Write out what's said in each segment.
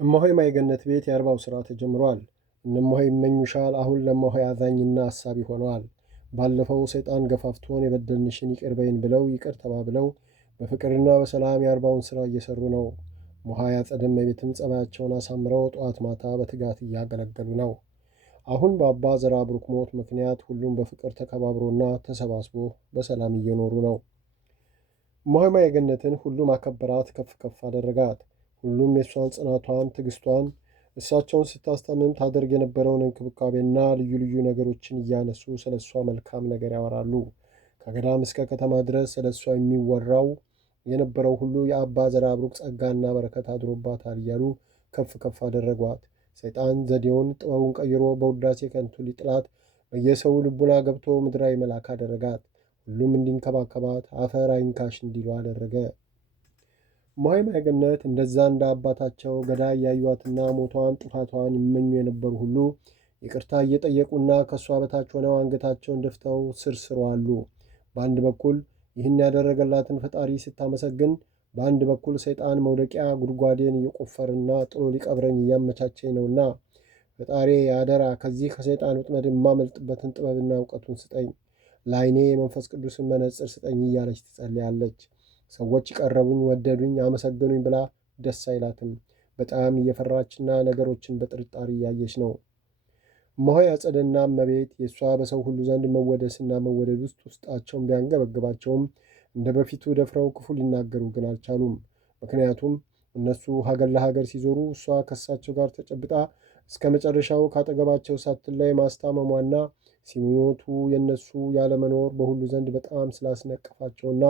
እማሆይ ማይገነት ቤት የአርባው ሥራ ተጀምሯል። እነማሆይ ይመኙሻል አሁን ለማሆይ አዛኝና አሳቢ ሆነዋል። ባለፈው ሰይጣን ገፋፍቶን የበደልንሽን ይቅር በይን ብለው ይቅር ተባብለው በፍቅርና በሰላም የአርባውን ሥራ እየሠሩ ነው። ሞሃ ያጸደመ ቤትም ጸባያቸውን አሳምረው ጠዋት ማታ በትጋት እያገለገሉ ነው። አሁን በአባ ዘራ ብሩክ ሞት ምክንያት ሁሉም በፍቅር ተከባብሮና ተሰባስቦ በሰላም እየኖሩ ነው። እማሆይ ማይገነትን ሁሉም አከበራት፣ ከፍ ከፍ አደረጋት። ሁሉም የእሷን ጽናቷን፣ ትዕግስቷን እሳቸውን ስታስታምም ታደርግ የነበረውን እንክብካቤና ልዩ ልዩ ነገሮችን እያነሱ ስለ እሷ መልካም ነገር ያወራሉ። ከገዳም እስከ ከተማ ድረስ ስለ እሷ የሚወራው የነበረው ሁሉ የአባ ዘራ ብሩክ ጸጋና በረከት አድሮባታል እያሉ ከፍ ከፍ አደረጓት። ሰይጣን ዘዴውን ጥበቡን ቀይሮ በውዳሴ ከንቱ ሊጥላት በየሰው ልቡና ገብቶ ምድራዊ መልአክ አደረጋት። ሁሉም እንዲንከባከባት አፈር አይንካሽ እንዲሉ አደረገ። እማሆይ ማይገነት እንደዛ እንደ አባታቸው ገዳይ ያዩዋትና ሞቷን ጥፋቷን ይመኙ የነበሩ ሁሉ ይቅርታ እየጠየቁና ከእሷ በታች ሆነው አንገታቸውን ደፍተው ስርስሮ አሉ። በአንድ በኩል ይህን ያደረገላትን ፈጣሪ ስታመሰግን፣ በአንድ በኩል ሰይጣን መውደቂያ ጉድጓዴን እየቆፈርና ጥሎ ሊቀብረኝ እያመቻቸኝ ነውና ፈጣሪ አደራ ከዚህ ከሰይጣን ወጥመድ የማመልጥበትን ጥበብና እውቀቱን ስጠኝ፣ ለዓይኔ የመንፈስ ቅዱስን መነጽር ስጠኝ እያለች ትጸልያለች። ሰዎች ቀረቡኝ፣ ወደዱኝ፣ አመሰገኑኝ ብላ ደስ አይላትም። በጣም እየፈራችና ነገሮችን በጥርጣሬ እያየች ነው። እማሆይ አጸደና እመቤት የእሷ በሰው ሁሉ ዘንድ መወደስና መወደድ ውስጣቸውን ቢያንገበግባቸውም እንደ በፊቱ ደፍረው ክፉ ሊናገሩ ግን አልቻሉም። ምክንያቱም እነሱ ሀገር ለሀገር ሲዞሩ እሷ ከእሳቸው ጋር ተጨብጣ እስከ መጨረሻው ካጠገባቸው ሳትለይ ማስታመሟና ሲሞቱ የእነሱ ያለመኖር በሁሉ ዘንድ በጣም ስላስነቀፋቸውና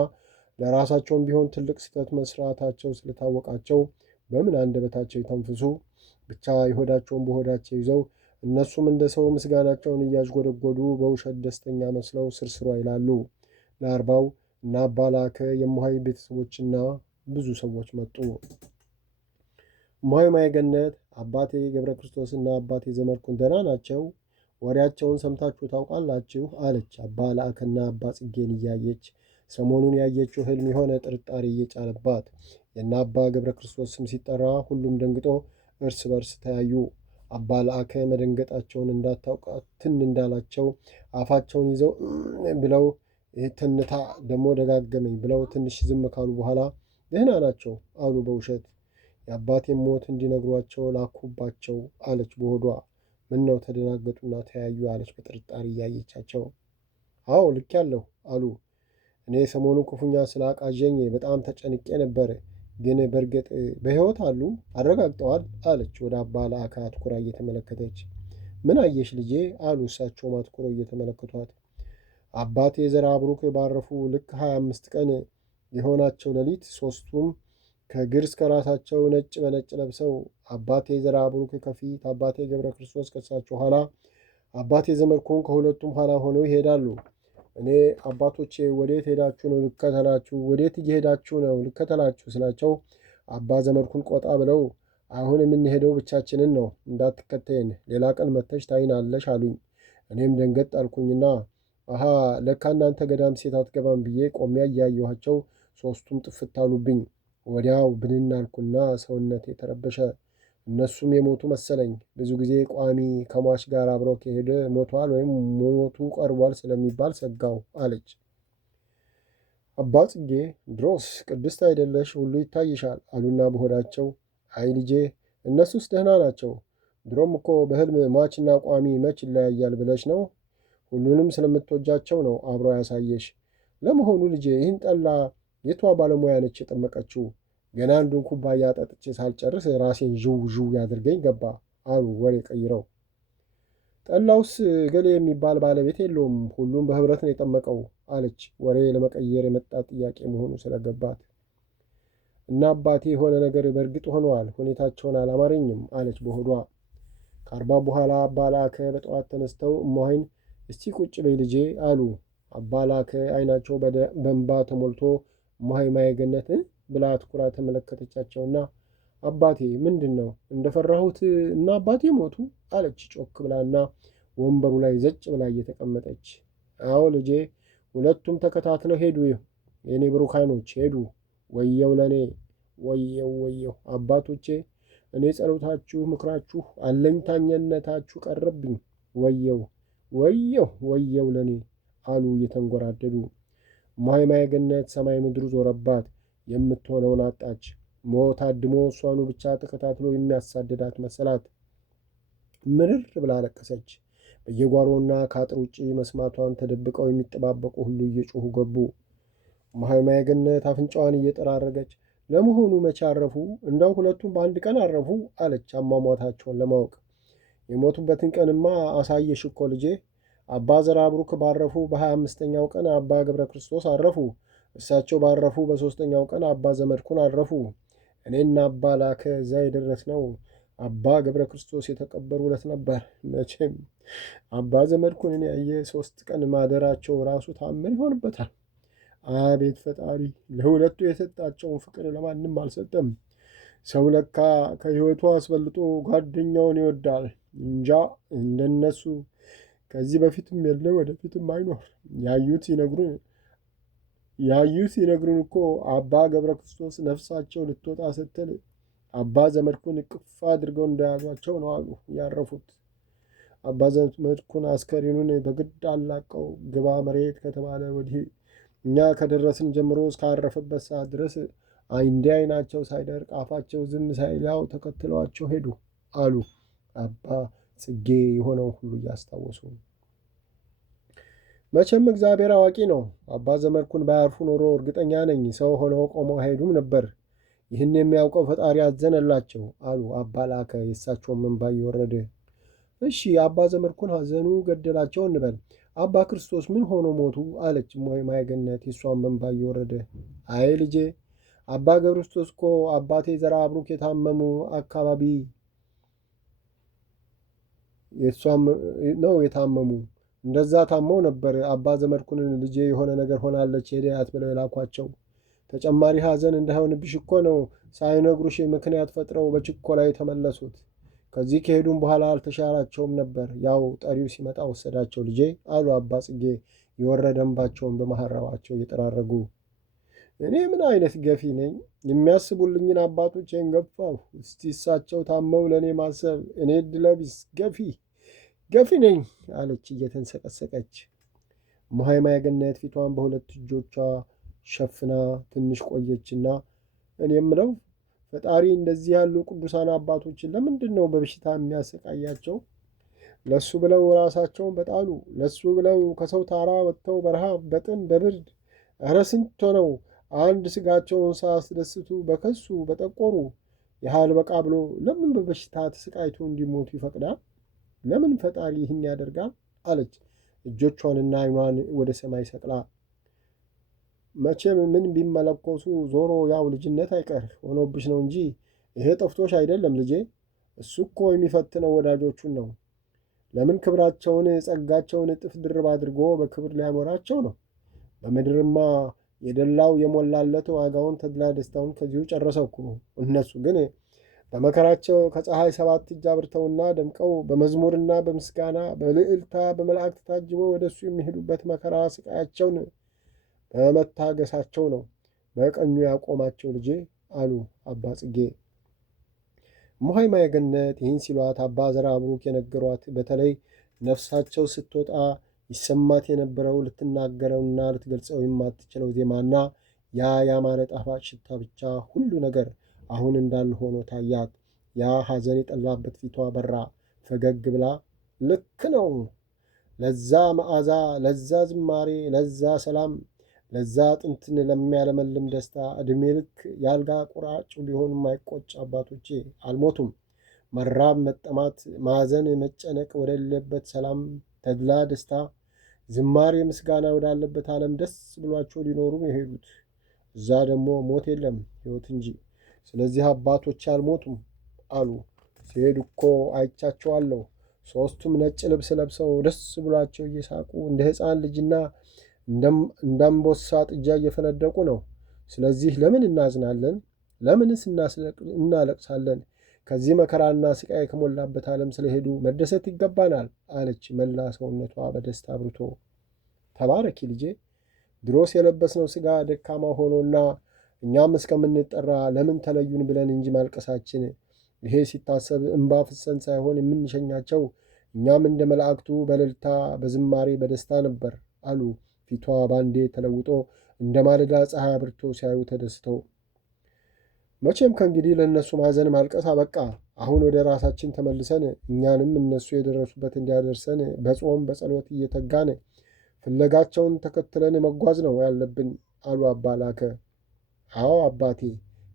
ለራሳቸውም ቢሆን ትልቅ ስህተት መስራታቸው ስለታወቃቸው በምን አንደበታቸው ይተንፍሱ፣ ብቻ የሆዳቸውን በሆዳቸው ይዘው እነሱም እንደ ሰው ምስጋናቸውን እያዥጎደጎዱ በውሸት ደስተኛ መስለው ስርስሯ ይላሉ። ለአርባው እና አባ ላከ የእማሆይ ቤተሰቦችና ብዙ ሰዎች መጡ። እማሆይ ማይገነት አባቴ ገብረ ክርስቶስና አባቴ ዘመድኩን ደህና ናቸው? ወሬያቸውን ሰምታችሁ ታውቃላችሁ? አለች አባ ላከና አባ ጽጌን እያየች። ሰሞኑን ያየችው ህልም የሆነ ጥርጣሬ እየጫነባት የእነ አባ ገብረ ክርስቶስ ስም ሲጠራ ሁሉም ደንግጦ እርስ በርስ ተያዩ። አባ ላከ መደንገጣቸውን እንዳታውቃ ትን እንዳላቸው አፋቸውን ይዘው ብለው ትንታ ደግሞ ደጋገመኝ ብለው ትንሽ ዝም ካሉ በኋላ ደህና ናቸው አሉ በውሸት። የአባቴን ሞት እንዲነግሯቸው ላኩባቸው አለች በሆዷ። ምን ነው ተደናገጡና ተያዩ አለች በጥርጣሬ እያየቻቸው። አዎ ልክ ያለሁ አሉ። እኔ ሰሞኑን ክፉኛ ስላቃዠኝ በጣም ተጨንቄ ነበር። ግን በእርግጥ በሕይወት አሉ አረጋግጠዋል አለች ወደ አባ ላከ አትኩራ እየተመለከተች። ምን አየሽ ልጄ አሉ እሳቸውም አትኩረው እየተመለከቷት። አባቴ ዘራ ብሩክ ባረፉ ልክ 25 ቀን የሆናቸው ሌሊት ሦስቱም ከእግር እስከ ራሳቸው ነጭ በነጭ ለብሰው አባቴ ዘራ ብሩክ ከፊት፣ አባቴ ገብረ ክርስቶስ ከሳቸው ኋላ፣ አባቴ ዘመድኩን ከሁለቱም ኋላ ሆነው ይሄዳሉ። እኔ አባቶቼ ወዴት ሄዳችሁ ነው ልከተላችሁ? ወዴት እየሄዳችሁ ነው ልከተላችሁ ስላቸው አባ ዘመድኩን ቆጣ ብለው አሁን የምንሄደው ብቻችንን ነው፣ እንዳትከተይን ሌላ ቀን መተሽ ታይናለሽ አሉኝ። እኔም ደንገጥ አልኩኝና አሃ ለካ እናንተ ገዳም ሴት አትገባም ብዬ ቆሚያ እያየኋቸው ሦስቱም ጥፍት አሉብኝ። ወዲያው ብንን አልኩና ሰውነቴ ተረበሸ። እነሱም የሞቱ መሰለኝ። ብዙ ጊዜ ቋሚ ከሟች ጋር አብረው ከሄደ ሞቷል ወይም ሞቱ ቀርቧል ስለሚባል ሰጋው አለች። አባ ጽጌ ድሮስ ቅድስት አይደለሽ ሁሉ ይታይሻል አሉና በሆዳቸው አይ ልጄ እነሱስ ደህና ናቸው። ድሮም እኮ በሕልም ሟችና ቋሚ መች ይለያያል ብለሽ ነው? ሁሉንም ስለምትወጃቸው ነው አብረው ያሳየሽ። ለመሆኑ ልጄ ይህን ጠላ የቷ ባለሙያ ነች የጠመቀችው? ገና አንዱን ኩባያ ጠጥቼ ሳልጨርስ ራሴን ዥው ዥው ያድርገኝ ገባ አሉ ወሬ ቀይረው። ጠላውስ ገሌ የሚባል ባለቤት የለውም፣ ሁሉም በህብረት ነው የጠመቀው አለች ወሬ ለመቀየር የመጣ ጥያቄ መሆኑ ስለገባት። እና አባቴ የሆነ ነገር በእርግጥ ሆነዋል፣ ሁኔታቸውን አላማረኝም አለች በሆዷ። ከአርባ በኋላ አባ ላከ በጠዋት ተነስተው እማሆይን እስቲ ቁጭ በይ ልጄ አሉ። አባ ላከ አይናቸው በእንባ ተሞልቶ እማሆይ ማይገነት ብላ አትኩራ ተመለከተቻቸውና አባቴ ምንድን ነው እንደፈራሁት እና አባቴ ሞቱ አለች ጮክ ብላና ወንበሩ ላይ ዘጭ ብላ እየተቀመጠች። አዎ ልጄ ሁለቱም ተከታትለው ሄዱ፣ የኔ ብሩካኖች ሄዱ። ወየው ለኔ ወየው ወየው አባቶቼ እኔ ጸሎታችሁ፣ ምክራችሁ፣ አለኝታኝነታችሁ ቀረብኝ። ወየው ወየው ወየው ለእኔ አሉ እየተንጎራደዱ። እማሆይ ገነት ሰማይ ምድሩ ዞረባት። የምትሆነውን አጣች። ሞት አድሞ እሷኑ ብቻ ተከታትሎ የሚያሳድዳት መሰላት። ምርር ብላ አለቀሰች። በየጓሮና ከአጥር ውጭ መስማቷን ተደብቀው የሚጠባበቁ ሁሉ እየጮሁ ገቡ። እማሆይ ገነት አፍንጫዋን እየጠራረገች ለመሆኑ መቼ አረፉ? እንደው ሁለቱም በአንድ ቀን አረፉ አለች አሟሟታቸውን ለማወቅ። የሞቱበትን ቀንማ አሳየሽ እኮ ልጄ። አባ ዘራብሩክ ባረፉ በ25ኛው ቀን አባ ገብረ ክርስቶስ አረፉ። እሳቸው ባረፉ በ3ኛው ቀን አባ ዘመድኩን አረፉ። እኔና አባ ላከ እዛ የደረስነው አባ ገብረ ክርስቶስ የተቀበሩ ዕለት ነበር። መቼም አባ ዘመድኩንን ያየ 3 ቀን ማደራቸው ራሱ ታምር ይሆንበታል። አቤት ፈጣሪ! ለሁለቱ የሰጣቸውን ፍቅር ለማንም አልሰጠም። ሰው ለካ ከሕይወቱ አስበልጦ ጓደኛውን ይወዳል። እንጃ እንደነሱ ከዚህ በፊትም የለ ወደፊትም አይኖር። ያዩት ሲነግሩን እኮ አባ ገብረ ክርስቶስ ነፍሳቸው ልትወጣ ስትል አባ ዘመድኩን እቅፍ አድርገው እንደያዟቸው ነው አሉ ያረፉት። አባ ዘመድኩን አስከሬኑን በግድ አላቀው ግባ መሬት ከተባለ ወዲህ እኛ ከደረስን ጀምሮ እስካረፈበት ሰዓት ድረስ እንዲህ ዓይናቸው ሳይደርቅ አፋቸው ዝም ሳይል ያው ተከትለዋቸው ሄዱ አሉ አባ ጽጌ የሆነውን ሁሉ እያስታወሱ። መቼም እግዚአብሔር አዋቂ ነው። አባ ዘመድኩን ባያርፉ ኖሮ እርግጠኛ ነኝ ሰው ሆነው ቆመው አይሄዱም ነበር። ይህን የሚያውቀው ፈጣሪ አዘነላቸው አሉ አባ ላከ የእሳቸውን እንባ እየወረደ። እሺ አባ ዘመድኩን ሐዘኑ ገደላቸው እንበል። አባ ክርስቶስ ምን ሆኖ ሞቱ? አለች እማሆይ ገነት የእሷን እንባ እየወረደ። አይ ልጄ አባ ገብረ ክርስቶስ እኮ አባቴ ዘራብሩክ የታመሙ አካባቢ የእሷም ነው የታመሙ። እንደዛ ታመው ነበር አባ ዘመድኩንን ልጄ የሆነ ነገር ሆናለች ሄደያት ብለው የላኳቸው። ተጨማሪ ሐዘን እንዳይሆንብሽ እኮ ነው ሳይነግሩሽ ምክንያት ፈጥረው በችኮላ የተመለሱት። ከዚህ ከሄዱም በኋላ አልተሻላቸውም ነበር። ያው ጠሪው ሲመጣ ወሰዳቸው ልጄ አሉ አባ ጽጌ የወረደ እንባቸውን በመሐረባቸው እየጠራረጉ። እኔ ምን አይነት ገፊ ነኝ? የሚያስቡልኝን አባቶቼን ገፋሁ። እስቲ እሳቸው ታመው ለእኔ ማሰብ እኔ ድለቢስ ገፊ ነኝ አለች እየተንሰቀሰቀች። እማሆይ ገነት ፊቷን በሁለት እጆቿ ሸፍና ትንሽ ቆየችና እኔ የምለው ፈጣሪ እንደዚህ ያሉ ቅዱሳን አባቶችን ለምንድን ነው በበሽታ የሚያሰቃያቸው? ለሱ ብለው ራሳቸውን በጣሉ፣ ለሱ ብለው ከሰው ታራ ወጥተው በረሃብ በጥም በብርድ እረ ስንት ሆነው አንድ ስጋቸውን ሳያስደስቱ በከሱ በጠቆሩ ያህል በቃ ብሎ ለምን በበሽታ ተሰቃይቶ እንዲሞቱ ይፈቅዳል? ለምን ፈጣሪ ይህን ያደርጋል? አለች እጆቿንና ዓይኗን ወደ ሰማይ ሰቅላ። መቼም ምን ቢመለኮሱ ዞሮ ያው ልጅነት አይቀር ሆኖብሽ ነው እንጂ ይሄ ጠፍቶሽ አይደለም ልጄ። እሱ እኮ የሚፈትነው ወዳጆቹን ነው። ለምን ክብራቸውን ጸጋቸውን እጥፍ ድርብ አድርጎ በክብር ሊያኖራቸው ነው። በምድርማ የደላው የሞላለት ዋጋውን ተድላ ደስታውን ከዚሁ ጨረሰው እኮ። እነሱ ግን በመከራቸው ከፀሐይ 7 እጅ አብርተውና ደምቀው በመዝሙርና በምስጋና በልዕልታ በመላእክት ታጅበው ወደ እሱ የሚሄዱበት መከራ ስቃያቸውን በመታገሳቸው ነው በቀኙ ያቆማቸው ልጄ አሉ አባ ጽጌ። እማሆይ ገነት ይህን ሲሏት አባ ዘራብሩክ የነገሯት በተለይ ነፍሳቸው ስትወጣ ይሰማት የነበረው ልትናገረውና ልትገልጸው የማትችለው ዜማና ያ ያማረ ጣፋጭ ሽታ ብቻ ሁሉ ነገር አሁን እንዳለ ሆኖ ታያት። ያ ሐዘን የጠላበት ፊቷ በራ። ፈገግ ብላ ልክ ነው፣ ለዛ መዓዛ፣ ለዛ ዝማሬ፣ ለዛ ሰላም፣ ለዛ ጥንትን ለሚያለመልም ደስታ ዕድሜ ልክ ያልጋ ቁራጭ ቢሆኑ የማይቆጭ አባቶቼ አልሞቱም። መራብ፣ መጠማት፣ ማዘን፣ መጨነቅ ወደሌለበት ሰላም፣ ተድላ፣ ደስታ፣ ዝማሬ፣ ምስጋና ወዳለበት ዓለም ደስ ብሏቸው ሊኖሩ የሄዱት። እዛ ደግሞ ሞት የለም ሕይወት እንጂ። ስለዚህ አባቶች አልሞቱም አሉ። ሲሄዱ እኮ አይቻቸዋለሁ። 3ቱም ነጭ ልብስ ለብሰው ደስ ብሏቸው እየሳቁ እንደ ሕፃን ልጅና እንደ አንበሳ ጥጃ እየፈነደቁ ነው። ስለዚህ ለምን እናዝናለን? ለምንስ እናለቅሳለን? ከዚህ መከራና ስቃይ ከሞላበት ዓለም ስለሄዱ መደሰት ይገባናል አለች መላ ሰውነቷ በደስታ አብርቶ። ተባረኪ ልጄ። ድሮስ የለበስነው ሥጋ ደካማ ሆኖና እኛም እስከምንጠራ ለምን ተለዩን ብለን እንጂ ማልቀሳችን ይሄ ሲታሰብ እንባ ፍሰን ሳይሆን የምንሸኛቸው እኛም እንደ መላእክቱ በእልልታ በዝማሬ በደስታ ነበር አሉ። ፊቷ ባንዴ ተለውጦ እንደ ማለዳ ፀሐይ አብርቶ ሲያዩ ተደስተው። መቼም ከእንግዲህ ለእነሱ ማዘን ማልቀስ አበቃ። አሁን ወደ ራሳችን ተመልሰን እኛንም እነሱ የደረሱበት እንዲያደርሰን በጾም በጸሎት እየተጋን ፍለጋቸውን ተከትለን መጓዝ ነው ያለብን አሉ አባ ላከ። አዎ አባቴ፣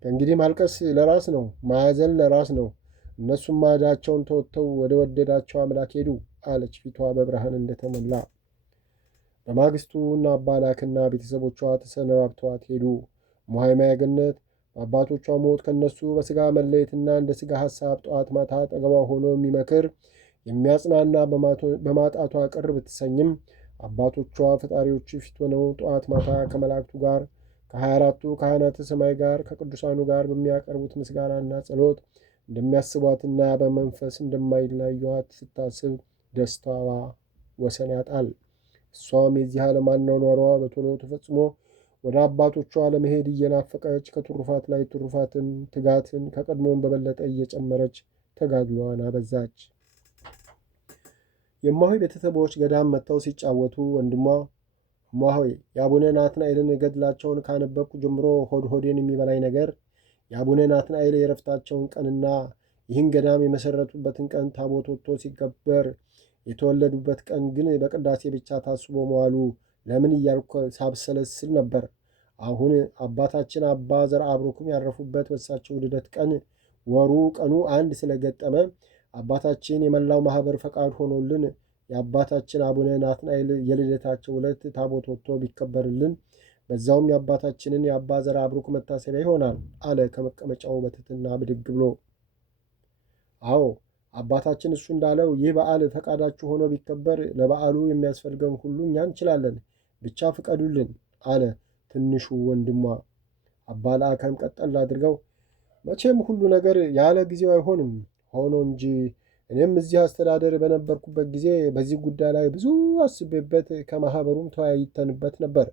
ከእንግዲህ ማልቀስ ለራስ ነው፣ ማዘን ለራስ ነው። እነሱም ማዕዳቸውን ተወጥተው ወደ ወደዳቸው አምላክ ሄዱ አለች ፊቷ በብርሃን እንደተሞላ። በማግስቱ እና አባ ላክና ቤተሰቦቿ ተሰነባብተዋት ሄዱ። እማሆይ ገነት በአባቶቿ ሞት ከእነሱ በሥጋ መለየትና እንደ ሥጋ ሐሳብ ጠዋት ማታ አጠገቧ ሆኖ የሚመክር የሚያጽናና በማጣቷ ቅር ብትሰኝም አባቶቿ ፈጣሪዎቹ ፊት ሆነው ጠዋት ማታ ከመላእክቱ ጋር ከ24ቱ ካህናተ ሰማይ ጋር ከቅዱሳኑ ጋር በሚያቀርቡት ምስጋናና ጸሎት እንደሚያስቧትና በመንፈስ እንደማይለዩዋት ስታስብ ደስታዋ ወሰን ያጣል። እሷም የዚህ ዓለም አኗኗሯ በቶሎ ተፈጽሞ ወደ አባቶቿ ለመሄድ እየናፈቀች ከትሩፋት ላይ ትሩፋትን ትጋትን ከቀድሞውን በበለጠ እየጨመረች ተጋድሏን አበዛች። የእማሆይ ቤተሰቦች ገዳም መጥተው ሲጫወቱ ወንድሟ እማሆይ የአቡነ ናትናኤልን ገድላቸውን ካነበብኩ ጀምሮ ሆድ ሆዴን የሚበላኝ ነገር የአቡነ ናትናኤል የረፍታቸውን ቀንና ይህን ገዳም የመሠረቱበትን ቀን ታቦት ወጥቶ ሲከበር የተወለዱበት ቀን ግን በቅዳሴ ብቻ ታስቦ መዋሉ ለምን እያልኩ ሳብሰለስል ነበር። አሁን አባታችን አባ ዘርአብሩክም ያረፉበት በሳቸው ልደት ቀን ወሩ ቀኑ አንድ ስለገጠመ አባታችን የመላው ማኅበር ፈቃድ ሆኖልን የአባታችን አቡነ ናትናኤል የልደታቸው ዕለት ታቦት ወጥቶ ቢከበርልን በዛውም የአባታችንን የአባ ዘርአብሩክ መታሰቢያ ይሆናል አለ ከመቀመጫው በትሕትና ብድግ ብሎ። አዎ አባታችን እሱ እንዳለው ይህ በዓል ፈቃዳችሁ ሆኖ ቢከበር ለበዓሉ የሚያስፈልገውን ሁሉ እኛ እንችላለን፣ ብቻ ፍቀዱልን አለ ትንሹ ወንድሟ። አባ ለአከም ቀጠል አድርገው መቼም ሁሉ ነገር ያለ ጊዜው አይሆንም፣ ሆኖ እንጂ እኔም እዚህ አስተዳደር በነበርኩበት ጊዜ በዚህ ጉዳይ ላይ ብዙ አስቤበት ከማኅበሩም ተወያይተንበት ነበር።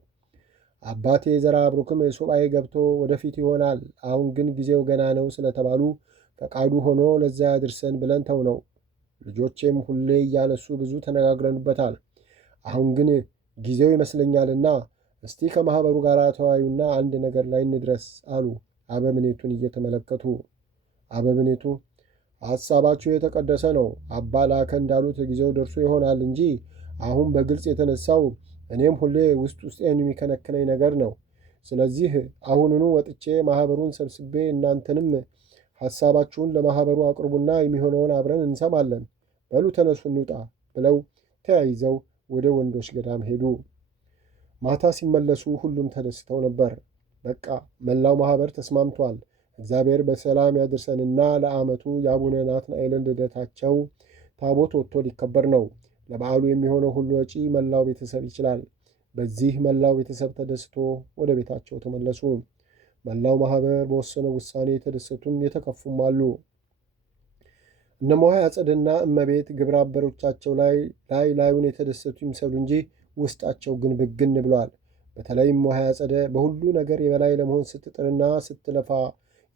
አባቴ ዘርአብሩክም ሱባኤ ገብቶ ወደፊት ይሆናል፣ አሁን ግን ጊዜው ገና ነው ስለተባሉ ፈቃዱ ሆኖ ለዛ ያድርሰን ብለን ተው ነው። ልጆቼም ሁሌ እያነሱ ብዙ ተነጋግረንበታል። አሁን ግን ጊዜው ይመስለኛልና እስቲ ከማኅበሩ ጋር ተወያዩና አንድ ነገር ላይ እንድረስ አሉ አበምኔቱን እየተመለከቱ። አበምኔቱ ሐሳባችሁ የተቀደሰ ነው። አባ ላከ እንዳሉት ጊዜው ደርሶ ይሆናል እንጂ አሁን በግልጽ የተነሳው እኔም ሁሌ ውስጥ ውስጤን የሚከነክነኝ ነገር ነው። ስለዚህ አሁኑኑ ወጥቼ ማኅበሩን ሰብስቤ እናንተንም ሐሳባችሁን ለማኅበሩ አቅርቡና የሚሆነውን አብረን እንሰማለን። በሉ ተነሱ እንውጣ ብለው ተያይዘው ወደ ወንዶች ገዳም ሄዱ። ማታ ሲመለሱ ሁሉም ተደስተው ነበር። በቃ መላው ማኅበር ተስማምቷል። እግዚአብሔር በሰላም ያድርሰንና ለዓመቱ የአቡነ ናትናኤልን ልደታቸው ታቦት ወጥቶ ሊከበር ነው። ለበዓሉ የሚሆነው ሁሉ ወጪ መላው ቤተሰብ ይችላል። በዚህ መላው ቤተሰብ ተደስቶ ወደ ቤታቸው ተመለሱ። መላው ማኅበር በወሰነው ውሳኔ የተደሰቱም የተከፉም አሉ። እነ እማሆይ አጸደና እመቤት ግብረ አበሮቻቸው ላይ ላዩን የተደሰቱ ይምሰሉ እንጂ ውስጣቸው ግን ብግን ብሏል። በተለይ እማሆይ አጸደ በሁሉ ነገር የበላይ ለመሆን ስትጥርና ስትለፋ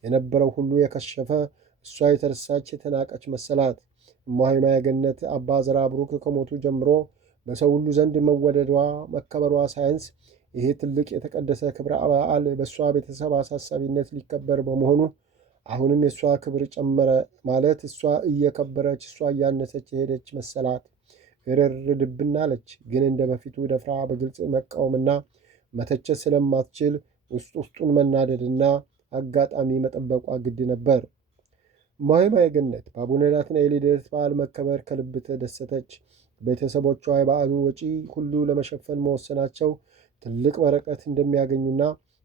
የነበረው ሁሉ የከሸፈ፣ እሷ የተረሳች የተናቀች መሰላት። እማሆይ ማየገነት አባ ዘርአብሩክ ከሞቱ ጀምሮ በሰው ሁሉ ዘንድ መወደዷ መከበሯ ሳያንስ ይሄ ትልቅ የተቀደሰ ክብረ በዓል በእሷ ቤተሰብ አሳሳቢነት ሊከበር በመሆኑ አሁንም የእሷ ክብር ጨመረ ማለት እሷ እየከበረች እሷ እያነሰች የሄደች መሰላት። እርር ድብና አለች። ግን እንደ በፊቱ ደፍራ በግልጽ መቃወምና መተቸት ስለማትችል ውስጡን መናደድና አጋጣሚ መጠበቋ ግድ ነበር። እማሆይ ማየገነት በአቡነ ናትናኤል ልደት በዓል መከበር ከልብ ተደሰተች። ቤተሰቦቿ የበዓሉን ወጪ ሁሉ ለመሸፈን መወሰናቸው ትልቅ በረከት እንደሚያገኙና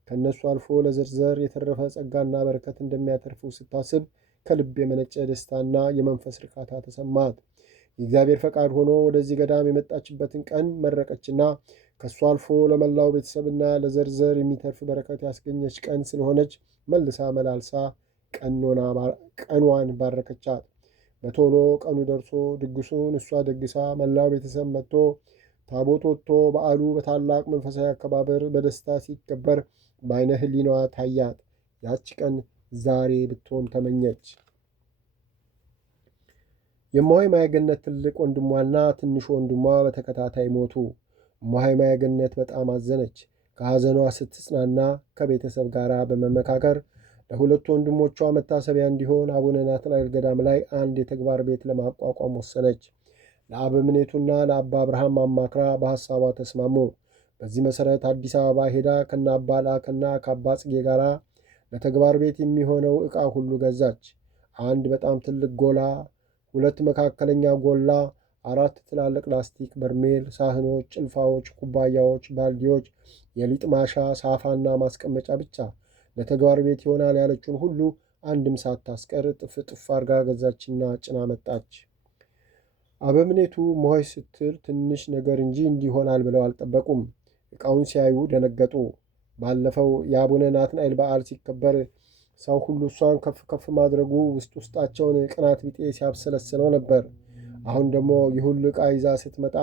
ከእነሱ አልፎ ለዘርዘር የተረፈ ጸጋና በረከት እንደሚያተርፉ ስታስብ ከልብ የመነጨ ደስታና የመንፈስ ርካታ ተሰማት። የእግዚአብሔር ፈቃድ ሆኖ ወደዚህ ገዳም የመጣችበትን ቀን መረቀችና ከእሱ አልፎ ለመላው ቤተሰብና ለዘርዘር የሚተርፍ በረከት ያስገኘች ቀን ስለሆነች መልሳ መላልሳ ቀኗን ባረከቻት። በቶሎ ቀኑ ደርሶ ድግሱን እሷ ደግሳ መላው ቤተሰብ መጥቶ ታቦት ወጥቶ በዓሉ በታላቅ መንፈሳዊ አከባበር በደስታ ሲከበር በዓይነ ሕሊናዋ ታያት። ያች ቀን ዛሬ ብትሆን ተመኘች። የእማሆይ ማየገነት ትልቅ ወንድሟና ትንሹ ወንድሟ በተከታታይ ሞቱ። እማሆይ ማየገነት በጣም አዘነች። ከሐዘኗ ስትጽናና ከቤተሰብ ጋር በመመካከር ለሁለቱ ወንድሞቿ መታሰቢያ እንዲሆን አቡነ ናትናኤል ገዳም ላይ አንድ የተግባር ቤት ለማቋቋም ወሰነች። ለአበምኔቱና ለአባ አብርሃም አማክራ በሐሳቧ ተስማሙ። በዚህ መሠረት አዲስ አበባ ሄዳ ከነ አባ ለአከና ከአባ ጽጌ ጋር ለተግባር ቤት የሚሆነው ዕቃ ሁሉ ገዛች። አንድ በጣም ትልቅ ጎላ፣ 2 መካከለኛ ጎላ፣ 4 ትላልቅ ላስቲክ በርሜል፣ ሳህኖች፣ ጭልፋዎች፣ ኩባያዎች፣ ባልዲዎች፣ የሊጥ ማሻ፣ ሳፋና ማስቀመጫ ብቻ ለተግባር ቤት ይሆናል ያለችውን ሁሉ አንድም ሳታስቀር ጥፍ አርጋ ገዛችና ጭና መጣች። አበምኔቱ እማሆይ ስትል ትንሽ ነገር እንጂ እንዲሆናል ብለው አልጠበቁም። ዕቃውን ሲያዩ ደነገጡ። ባለፈው የአቡነ ናትናኤል በዓል ሲከበር ሰው ሁሉ እሷን ከፍ ከፍ ማድረጉ ውስጣቸውን ቅናት ቢጤ ሲያብሰለስለው ነበር። አሁን ደግሞ ይህ ሁሉ ዕቃ ይዛ ስትመጣ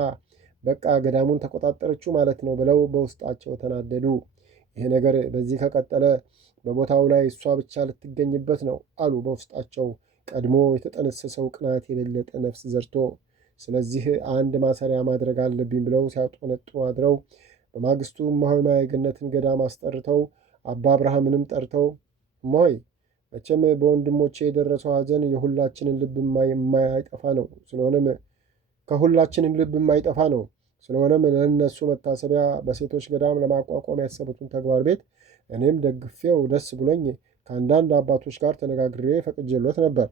በቃ ገዳሙን ተቆጣጠረችው ማለት ነው ብለው በውስጣቸው ተናደዱ። ይሄ ነገር በዚህ ከቀጠለ በቦታው ላይ እሷ ብቻ ልትገኝበት ነው አሉ በውስጣቸው። ቀድሞ የተጠነሰሰው ቅናት የበለጠ ነፍስ ዘርቶ፣ ስለዚህ አንድ ማሰሪያ ማድረግ አለብኝ ብለው ሲያጦነጥኑ አድረው በማግስቱ እማሆይ ማየገነትን ገዳም አስጠርተው አባ አብርሃምንም ጠርተው እማሆይ መቼም በወንድሞቼ የደረሰው ሐዘን የሁላችንን ልብ የማይጠፋ ነው። ከሁላችንም ልብ የማይጠፋ ነው። ስለሆነም ለእነሱ መታሰቢያ በሴቶች ገዳም ለማቋቋም ያሰቡትን ተግባር ቤት እኔም ደግፌው ደስ ብሎኝ ከአንዳንድ አባቶች ጋር ተነጋግሬ ፈቅጄሎት ነበር።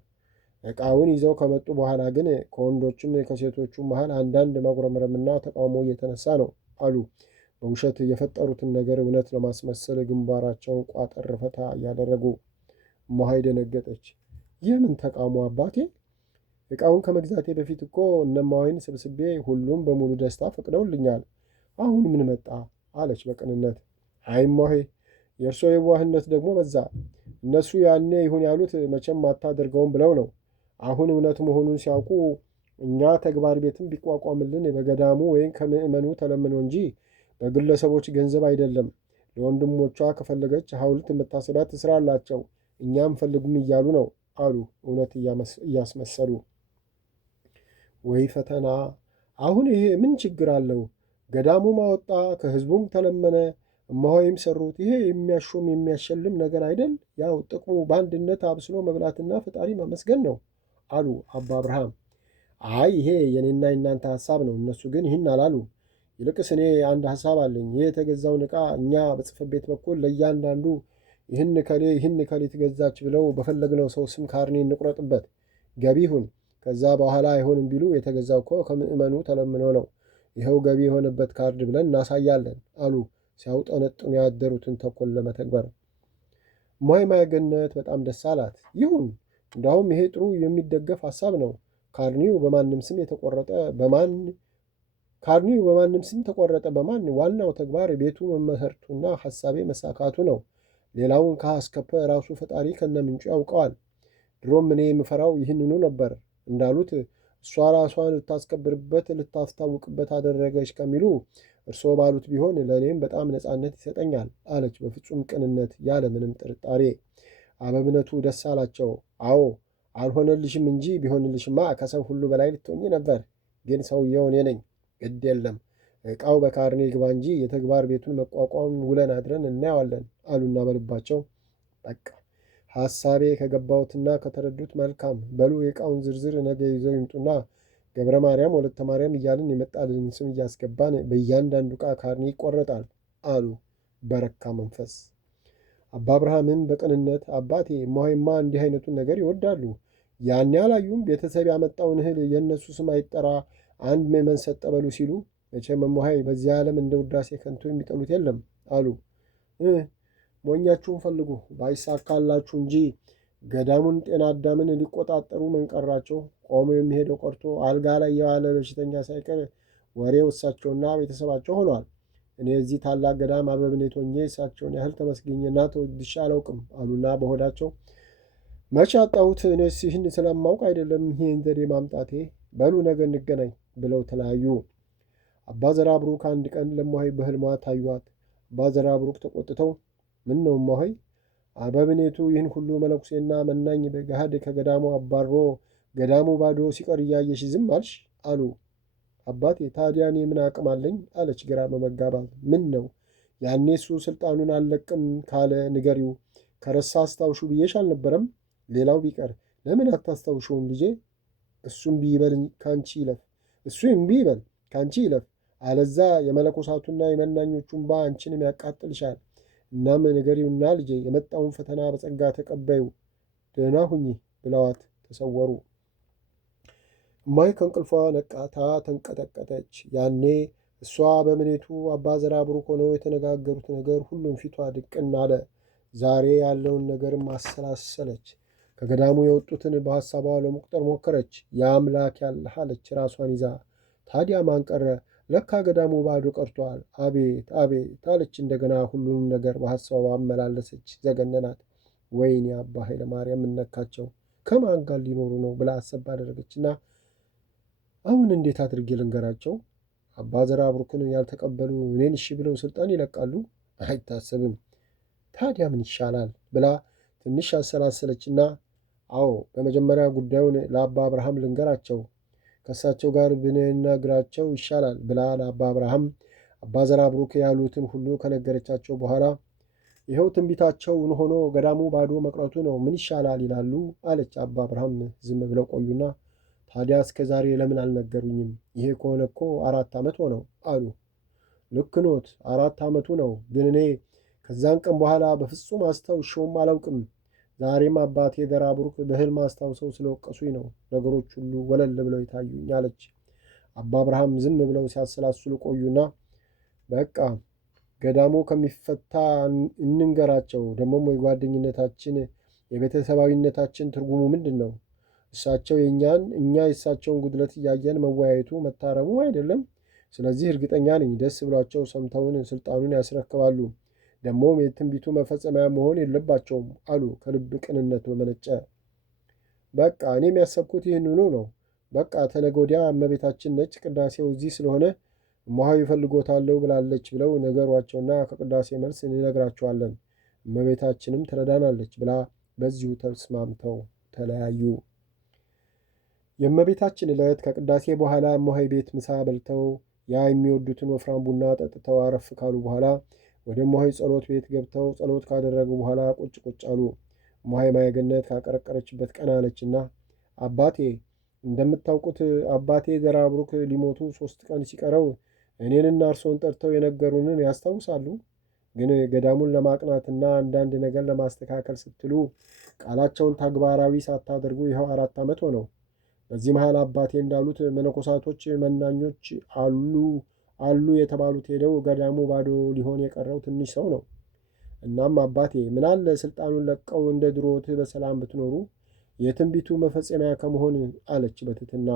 ዕቃውን ይዘው ከመጡ በኋላ ግን ከወንዶቹም ከሴቶቹም መሃል አንዳንድ ማጉረምረምና ተቃውሞ እየተነሳ ነው አሉ። በውሸት የፈጠሩትን ነገር እውነት ለማስመሰል ግንባራቸውን ቋጠር ፈታ እያደረጉ። እማሆይ ደነገጠች። ይህ ምን ተቃውሞ አባቴ? ዕቃውን ከመግዛቴ በፊት እኮ እነማሆይን ስብስቤ ሁሉም በሙሉ ደስታ ፈቅደውልኛል። አሁን ምን መጣ? አለች በቅንነት። አይ እማሆይ፣ የእርሶ የዋህነት ደግሞ በዛ። እነሱ ያኔ ይሁን ያሉት መቼም አታደርገውም ብለው ነው። አሁን እውነት መሆኑን ሲያውቁ እኛ ተግባር ቤትም ቢቋቋምልን በገዳሙ ወይም ከምዕመኑ ተለምኖ እንጂ በግለሰቦች ገንዘብ አይደለም። ለወንድሞቿ ከፈለገች ሐውልት መታሰቢያ ትስራላቸው፣ እኛም ፈልጉም እያሉ ነው አሉ እውነት እያስመሰሉ። ወይ ፈተና! አሁን ይሄ ምን ችግር አለው? ገዳሙም አወጣ፣ ከሕዝቡም ተለመነ፣ እማሆይም ሰሩት። ይሄ የሚያሾም የሚያሸልም ነገር አይደል? ያው ጥቅሙ በአንድነት አብስሎ መብላትና ፈጣሪ ማመስገን ነው አሉ አባ አብርሃም። አይ ይሄ የኔና የናንተ ሐሳብ ነው፣ እነሱ ግን ይህን አላሉ። ይልቅስ እኔ አንድ ሐሳብ አለኝ። ይህ የተገዛውን ዕቃ እኛ በጽሕፈት ቤት በኩል ለእያንዳንዱ ይህን ከሌ ትገዛች ብለው በፈለግነው ሰው ስም ካርኔ እንቁረጥበት፣ ገቢ ይሁን። ከዛ በኋላ አይሆንም ቢሉ የተገዛው እኮ ከምዕመኑ ተለምኖ ነው፣ ይኸው ገቢ የሆነበት ካርድ ብለን እናሳያለን አሉ ሲያውጠነጥኑ ያደሩትን ተኮል ለመተግበር። እማሆይ ማየገነት በጣም ደስ አላት። ይሁን፣ እንዳውም ይሄ ጥሩ የሚደገፍ ሐሳብ ነው። ካርኒው በማንም ስም ተቆረጠ በማን ዋናው ተግባር ቤቱ መመሰርቱና ሐሳቤ መሳካቱ ነው። ሌላውን ከአስከፈ ራሱ ፈጣሪ ከነምንጩ ያውቀዋል። ድሮም እኔ የምፈራው ይህንኑ ነበር። እንዳሉት እሷ ራሷን ልታስከብርበት ልታስታውቅበት አደረገች ከሚሉ እርስዎ ባሉት ቢሆን ለእኔም በጣም ነፃነት ይሰጠኛል አለች በፍጹም ቅንነት ያለ ምንም ጥርጣሬ። አበምኔቱ ደስ አላቸው። አዎ አልሆነልሽም እንጂ ቢሆንልሽማ ከሰው ሁሉ በላይ ልትሆኚ ነበር። ግን ሰውየው እኔ ነኝ። ግድ የለም ዕቃው በካርኔ ግባ እንጂ የተግባር ቤቱን መቋቋም ውለን አድረን እናየዋለን አሉና በልባቸው በቃ ሐሳቤ ከገባሁትና ከተረዱት መልካም፣ በሉ የዕቃውን ዝርዝር ነገ ይዘው ይምጡና ገብረ ማርያም ወለተ ማርያም እያልን የመጣልን ስም እያስገባን በእያንዳንዱ ዕቃ ካርኔ ይቆረጣል አሉ በረካ መንፈስ። አባ አብርሃምም በቅንነት አባቴ እማሆይማ እንዲህ አይነቱን ነገር ይወዳሉ። ያኔ አላዩም? ቤተሰብ ያመጣውን እህል የእነሱ ስም አይጠራ አንድ ምዕመን ሰጠ በሉ ሲሉ፣ መቼም እማሆይ በዚህ ዓለም እንደ ውዳሴ ከንቱ የሚጠሉት የለም አሉ። ሞኛችሁን ፈልጉ ባይሳካላችሁ እንጂ ገዳሙን ጤና አዳምን ሊቆጣጠሩ መንቀራቸው። ቆሞ የሚሄደው ቀርቶ አልጋ ላይ የዋለ በሽተኛ ሳይቀር ወሬው እሳቸውና ቤተሰባቸው ሆኗል። እኔ እዚህ ታላቅ ገዳም አበምኔት ሆኜ እሳቸውን ያህል ተመስግኜና ተወድሼ አላውቅም አሉና በሆዳቸው መቼ አጣሁት? እኔስ ይህን ስለማውቅ አይደለም ይህን ዘዴ ማምጣቴ። በሉ ነገ እንገናኝ ብለው ተለያዩ። አባ ዘራብሩክ አንድ ቀን ለእማሆይ በሕልሟ ታዩአት። አባ ዘራብሩክ ተቆጥተው ምን ነው እማሆይ፣ አበምኔቱ ይህን ሁሉ መነኩሴና መናኝ በገሃድ ከገዳሙ አባሮ ገዳሙ ባዶ ሲቀር እያየሽ ዝም አልሽ አሉ። አባቴ ታዲያ እኔ ምን አቅም አለኝ አለች ግራ በመጋባት። ምን ነው ያኔ እሱ ስልጣኑን አልለቅም ካለ ንገሪው፣ ከረሳ አስታውሹ ብዬሽ አልነበረም? ሌላው ቢቀር ለምን አታስታውሹም ልጄ? እሱ እምቢ ይበል ካንቺ ይለፍ፣ እሱ እምቢ ይበል ካንቺ ይለፍ፣ አለዛ የመለኮሳቱና የመናኞቹ እንባ አንቺንም ያቃጥልሻል። እናም ንገሪውና ልጄ የመጣውን ፈተና በጸጋ ተቀበዩ፣ ደህና ሁኚ ብለዋት ተሰወሩ። እማይ ከእንቅልፏ ነቃታ ተንቀጠቀጠች። ያኔ እሷ በምኔቱ አባ ዘራ ብሩክ ሆነው የተነጋገሩት ነገር ሁሉም ፊቷ ድቅን አለ። ዛሬ ያለውን ነገርም አሰላሰለች። ከገዳሙ የወጡትን በሐሳቧ ለመቁጠር ሞከረች። የአምላክ ያለህ አለች ራሷን ይዛ። ታዲያ ማን ቀረ? ለካ ገዳሙ ባዶ ቀርቷል። አቤት አቤት አለች እንደገና ሁሉንም ነገር በሐሳቧ አመላለሰች። ዘገነናት። ወይኔ አባ ኃይለ ማርያም ምነካቸው? ከማን ጋር ሊኖሩ ነው ብላ አሰብ አደረገችና አሁን እንዴት አድርጌ ልንገራቸው? አባ ዘራ ብሩክን ያልተቀበሉ እኔን እሺ ብለው ስልጣን ይለቃሉ? አይታሰብም። ታዲያ ምን ይሻላል ብላ ትንሽ አሰላሰለችና አዎ በመጀመሪያ ጉዳዩን ለአባ አብርሃም ልንገራቸው፣ ከእሳቸው ጋር ብንነግራቸው ይሻላል ብላ ለአባ አብርሃም አባ ዘራ ብሩክ ያሉትን ሁሉ ከነገረቻቸው በኋላ ይኸው ትንቢታቸውን ሆኖ ገዳሙ ባዶ መቅረቱ ነው፣ ምን ይሻላል ይላሉ አለች። አባ አብርሃም ዝም ብለው ቆዩና ታዲያ እስከ ዛሬ ለምን አልነገሩኝም? ይሄ ከሆነ እኮ 4 ዓመት ሆነው አሉ። ልክ ኖት 4 ዓመቱ ነው፣ ግን እኔ ከዛን ቀን በኋላ በፍጹም አስታውሼውም አላውቅም። ዛሬም አባቴ ዘራ ብሩክ በሕልም አስታውሰው ስለወቀሱኝ ነው ነገሮች ሁሉ ወለል ብለው ይታዩኝ አለች። አባ አብርሃም ዝም ብለው ሲያሰላስሉ ቆዩና በቃ ገዳሙ ከሚፈታ እንንገራቸው። ደግሞም የጓደኝነታችን የቤተሰባዊነታችን ትርጉሙ ምንድን ነው? እሳቸው የእኛን እኛ የእሳቸውን ጉድለት እያየን መወያየቱ መታረሙ አይደለም። ስለዚህ እርግጠኛ ነኝ ደስ ብሏቸው ሰምተውን ስልጣኑን ያስረክባሉ። ደግሞም የትንቢቱ መፈጸሚያ መሆን የለባቸውም አሉ ከልብ ቅንነት በመነጨ። በቃ እኔም ያሰብኩት ይህንኑ ነው። በቃ ተነገ ወዲያ እመቤታችን ነች፣ ቅዳሴው እዚህ ስለሆነ እማሆይ ይፈልጎታለሁ ብላለች ብለው ነገሯቸውና ከቅዳሴ መልስ እንነግራቸዋለን፣ እመቤታችንም ትረዳናለች ብላ በዚሁ ተስማምተው ተለያዩ። የእመቤታችን ዕለት ከቅዳሴ በኋላ እማሆይ ቤት ምሳ በልተው ያ የሚወዱትን ወፍራም ቡና ጠጥተው አረፍ ካሉ በኋላ ወደ እማሆይ ጸሎት ቤት ገብተው ጸሎት ካደረጉ በኋላ ቁጭ ቁጭ አሉ። እማሆይ ማየገነት ካቀረቀረችበት ቀና አለችና አባቴ እንደምታውቁት አባቴ ዘራ ብሩክ ሊሞቱ 3 ቀን ሲቀረው እኔንና እርሶን ጠርተው የነገሩንን ያስታውሳሉ? ግን ገዳሙን ለማቅናትና አንዳንድ ነገር ለማስተካከል ስትሉ ቃላቸውን ተግባራዊ ሳታደርጉ ይኸው 4 ዓመት ሆነው። በዚህ መሃል አባቴ እንዳሉት መነኮሳቶች መናኞች አሉ የተባሉት ሄደው ገዳሙ ባዶ ሊሆን የቀረው ትንሽ ሰው ነው። እናም አባቴ ምናለ ስልጣኑን ለቀው እንደ ድሮት በሰላም ብትኖሩ የትንቢቱ መፈጸሚያ ከመሆን አለች በትትና።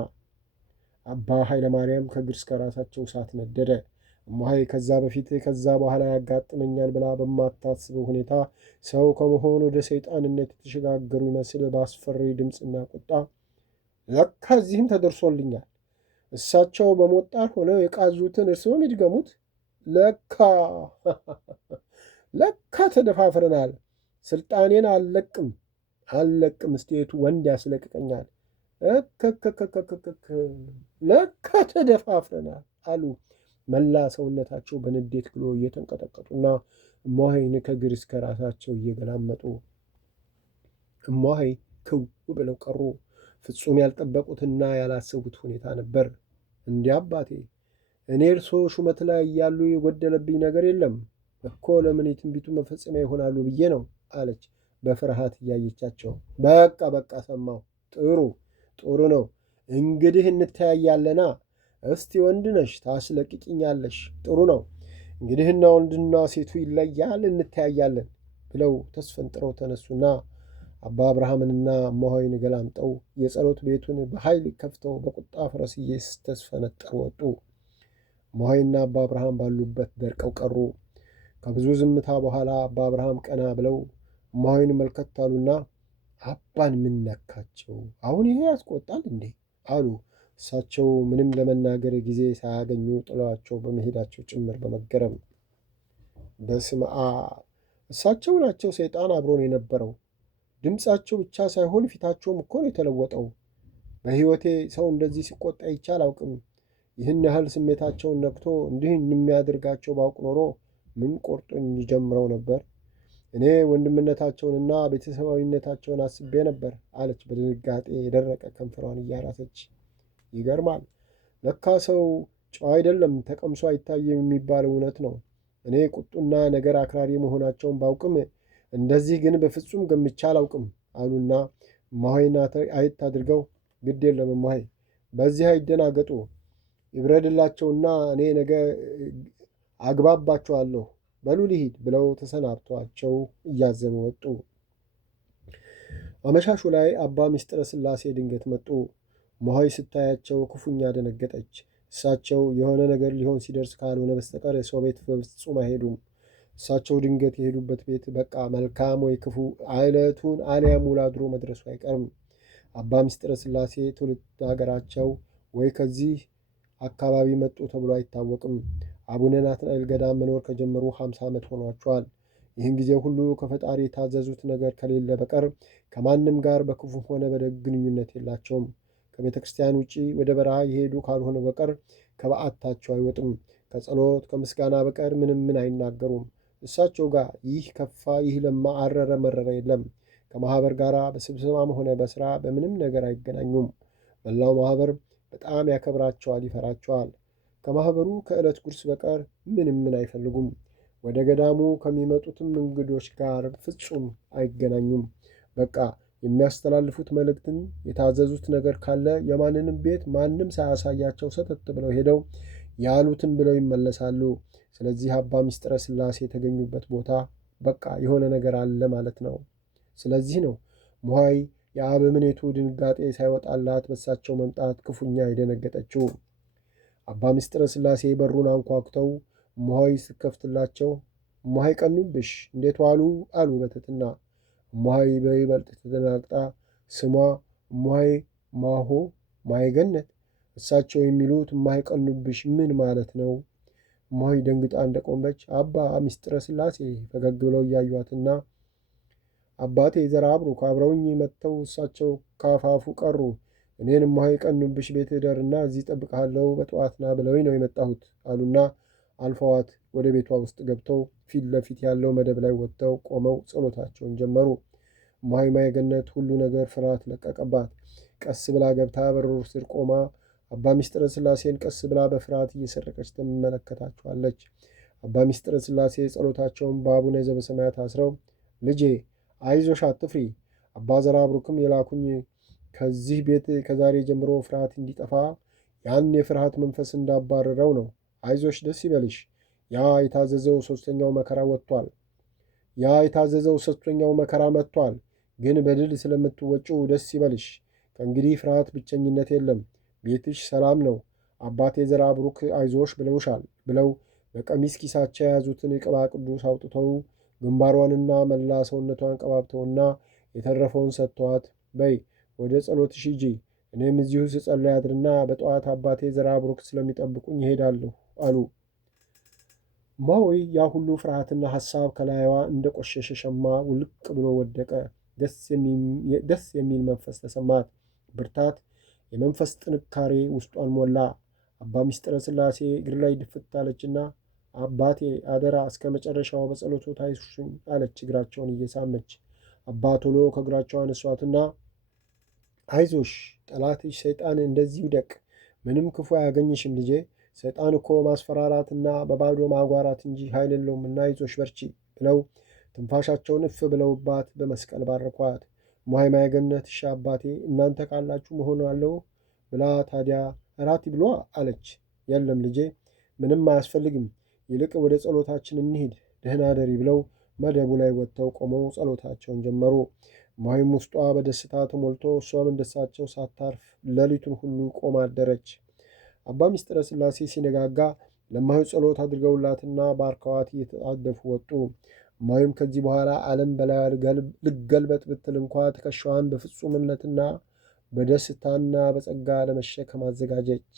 አባ ኃይለ ማርያም ከእግር እስከ ራሳቸው እሳት ነደደ። እማሆይ ከዛ በፊት ከዛ በኋላ ያጋጥመኛል ብላ በማታስበው ሁኔታ ሰው ከመሆን ወደ ሰይጣንነት የተሸጋገሩ ይመስል በአስፈሪ ድምፅና ቁጣ ለካ እዚህም ተደርሶልኛል። እሳቸው በሞት ጣር ሆነው የቃዙትን እርስዎም ይድገሙት። ለካ ተደፋፍረናል። ስልጣኔን አልለቅም እስቴቱ ወንድ ያስለቅቀኛል። ለካ ተደፋፍረናል አሉ። መላ ሰውነታቸው በንዴት ግሎ እየተንቀጠቀጡና እማሆይን ከእግር እስከ ራሳቸው እየገላመጡ እማሆይ ክው ብለው ቀሩ። ፍጹም ያልጠበቁትና ያላሰቡት ሁኔታ ነበር። እንዲህ አባቴ እኔ እርሶ ሹመት ላይ እያሉ የጎደለብኝ ነገር የለም እኮ ለምን የትንቢቱ መፈጸሚያ ይሆናሉ ብዬ ነው አለች በፍርሃት እያየቻቸው። በቃ ሰማሁ። ጥሩ ነው እንግዲህ እንተያያለና። እስቲ ወንድ ነሽ ታስለቅቂኛለሽ። ጥሩ ነው እንግዲህና ወንድና ሴቱ ይለያል፣ እንተያያለን ብለው ተስፈንጥረው ተነሱና አባ አብርሃምንና እማሆይን ገላምጠው የጸሎት ቤቱን በኃይል ከፍተው በቁጣ ፈረስዬ ተስፈነጠሩ ወጡ። እማሆይና አባ አብርሃም ባሉበት ደርቀው ቀሩ። ከብዙ ዝምታ በኋላ አባ አብርሃም ቀና ብለው እማሆይን መልከት አሉና አባን ምን ነካቸው? አሁን ይሄ ያስቆጣል እንዴ? አሉ። እሳቸው ምንም ለመናገር ጊዜ ሳያገኙ ጥለዋቸው በመሄዳቸው ጭምር በመገረም በስመ አብ እሳቸው ናቸው ሰይጣን አብሮን የነበረው። ድምፃቸው ብቻ ሳይሆን ፊታቸውም እኮ ነው የተለወጠው። በሕይወቴ ሰው እንደዚህ ሲቆጣ አይቼ አላውቅም። ይህን ያህል ስሜታቸውን ነክቶ እንዲህ የሚያደርጋቸው ባውቅ ኖሮ ምን ቆርጦኝ ጀምረው ነበር። እኔ ወንድምነታቸውንና ቤተሰባዊነታቸውን አስቤ ነበር አለች በድንጋጤ የደረቀ ከንፈሯን እያራሰች። ይገርማል። ለካ ሰው ጨዋ አይደለም ተቀምሶ አይታየም የሚባለው እውነት ነው። እኔ ቁጡና ነገር አክራሪ መሆናቸውን ባውቅም እንደዚህ ግን በፍጹም ገምቼ አላውቅም አሉና እማሆይን አየት አድርገው ግድ የለም እማሆይ፣ በዚህ አይደናገጡ፣ ይብረድላቸውና እኔ ነገ አግባባቸዋለሁ፣ በሉ ልሂድ ብለው ተሰናብቷቸው እያዘኑ ወጡ። አመሻሹ ላይ አባ ምስጢረ ሥላሴ ድንገት መጡ። እማሆይ ስታያቸው ክፉኛ ደነገጠች። እሳቸው የሆነ ነገር ሊሆን ሲደርስ ካልሆነ በስተቀር የሰው ቤት በፍጹም አይሄዱም። እሳቸው ድንገት የሄዱበት ቤት በቃ መልካም ወይ ክፉ አይለቱን አሊያም ውሎ አድሮ መድረሱ አይቀርም። አባ ምስጢረ ሥላሴ ትውልድ ሀገራቸው ወይ ከዚህ አካባቢ መጡ ተብሎ አይታወቅም። አቡነ ናትናኤል ገዳም መኖር ከጀመሩ 50 ዓመት ሆኗቸዋል። ይህን ጊዜ ሁሉ ከፈጣሪ የታዘዙት ነገር ከሌለ በቀር ከማንም ጋር በክፉ ሆነ በደግ ግንኙነት የላቸውም። ከቤተ ክርስቲያን ውጪ ወደ በረሃ የሄዱ ካልሆነ በቀር ከበዓታቸው አይወጥም። ከጸሎት ከምስጋና በቀር ምን አይናገሩም። እሳቸው ጋር ይህ ከፋ ይህ ለማ አረረ መረረ የለም። ከማኅበር ጋር በስብሰባም ሆነ በሥራ በምንም ነገር አይገናኙም። መላው ማኅበር በጣም ያከብራቸዋል፣ ይፈራቸዋል። ከማኅበሩ ከዕለት ጉርስ በቀር ምን አይፈልጉም። ወደ ገዳሙ ከሚመጡትም እንግዶች ጋር ፍጹም አይገናኙም። በቃ የሚያስተላልፉት መልእክትን የታዘዙት ነገር ካለ የማንንም ቤት ማንም ሳያሳያቸው ሰተት ብለው ሄደው ያሉትን ብለው ይመለሳሉ። ስለዚህ አባ ምስጢረ ሥላሴ የተገኙበት ቦታ በቃ የሆነ ነገር አለ ማለት ነው። ስለዚህ ነው እማሆይ የአበምኔቱ ድንጋጤ ሳይወጣላት በሳቸው መምጣት ክፉኛ የደነገጠችው። አባ ምስጢረ ሥላሴ በሩን አንኳኩተው እማሆይ ስከፍትላቸው እማሆይ ቀኑብሽ፣ እንዴት ዋሉ አሉ በትሕትና። እማሆይ በይበልጥ ተደናግጣ ስሟ እማሆይ ማሆ ማይገነት፣ እሳቸው የሚሉት እማሆይ ቀኑብሽ ምን ማለት ነው? እማሆይ ደንግጣ እንደቆመች አባ ምስጢረ ሥላሴ ፈገግ ብለው እያዩአትና አባቴ ዘርአብሩክ አብረውኝ መጥተው እሳቸው ካፋፉ ቀሩ። እኔን እማሆይ ቀኑብሽ ቤት እደርና እዚህ እጠብቅሃለሁ በጠዋት ና ብለውኝ ነው የመጣሁት አሉና አልፈዋት ወደ ቤቷ ውስጥ ገብተው ፊት ለፊት ያለው መደብ ላይ ወጥተው ቆመው ጸሎታቸውን ጀመሩ። እማሆይ ማየገነት ሁሉ ነገር ፍርሃት ለቀቀባት። ቀስ ብላ ገብታ በሩ ስር ቆማ አባ ምስጢረ ሥላሴን ቀስ ብላ በፍርሃት እየሰረቀች ትመለከታቸዋለች። አባ ምስጢረ ሥላሴ ጸሎታቸውን በአቡነ ዘበሰማያት አስረው ልጄ አይዞሽ አትፍሪ፣ አባ ዘርአብሩክም የላኩኝ ከዚህ ቤት ከዛሬ ጀምሮ ፍርሃት እንዲጠፋ ያን የፍርሃት መንፈስ እንዳባረረው ነው። አይዞሽ ደስ ይበልሽ፣ ያ የታዘዘው ሦስተኛው መከራ መጥቷል። ግን በድል ስለምትወጪው ደስ ይበልሽ። ከእንግዲህ ፍርሃት፣ ብቸኝነት የለም። ቤትሽ ሰላም ነው። አባቴ ዘርአብሩክ አይዞሽ ብለውሻል ብለው በቀሚስ ኪሳቸው የያዙትን ቅባ ቅዱስ አውጥተው ግንባሯንና መላ ሰውነቷን ቀባብተውና የተረፈውን ሰጥተዋት በይ ወደ ጸሎትሽ ሂጂ፣ እኔም እዚሁ ስጸልይ አድርና በጠዋት አባቴ ዘርአብሩክ ስለሚጠብቁኝ ይሄዳለሁ አሉ። እማሆይ ያ ሁሉ ፍርሃትና ሐሳብ ከላይዋ እንደ ቆሸሸ ሸማ ውልቅ ብሎ ወደቀ። ደስ የሚል መንፈስ ተሰማት። ብርታት፣ የመንፈስ ጥንካሬ ውስጧን ሞላ። አባ ምስጢረ ሥላሴ እግር ላይ ድፍት አለችና አባቴ አደራ እስከ መጨረሻው በጸሎቱ ታይሱኝ አለች እግራቸውን እየሳመች። አባ ቶሎ ከእግራቸው አነሷትና አይዞሽ ጠላትሽ ሰይጣን እንደዚህ ይውደቅ፣ ምንም ክፉ አያገኝሽም ልጄ። ሰይጣን እኮ ማስፈራራትና በባዶ ማጓራት እንጂ ኃይል የለውምና አይዞሽ በርቺ ብለው ትንፋሻቸውን እፍ ብለውባት በመስቀል ባረኳት። እማሆይ ማየገነት እሺ አባቴ እናንተ ካላችሁ መሆን አለው ብላ ታዲያ እራት ብሏ አለች። የለም ልጄ ምንም አያስፈልግም፣ ይልቅ ወደ ጸሎታችን እንሂድ፣ ደህና ደሪ ብለው መደቡ ላይ ወጥተው ቆመው ጸሎታቸውን ጀመሩ። እማሆይም ውስጧ በደስታ ተሞልቶ እሷም እንደሳቸው ሳታርፍ ሌሊቱን ሁሉ ቆማ አደረች። አባ ምስጢረ ሥላሴ ሲነጋጋ ለእማሆይ ጸሎት አድርገውላትና ባርከዋት እየተጣደፉ ወጡ። እማሆይም ከዚህ በኋላ ዓለም በላዩ ልገልበጥ ብትል እንኳ ትከሻዋን በፍጹም እምነትና በደስታና በጸጋ ለመሸከም አዘጋጀች።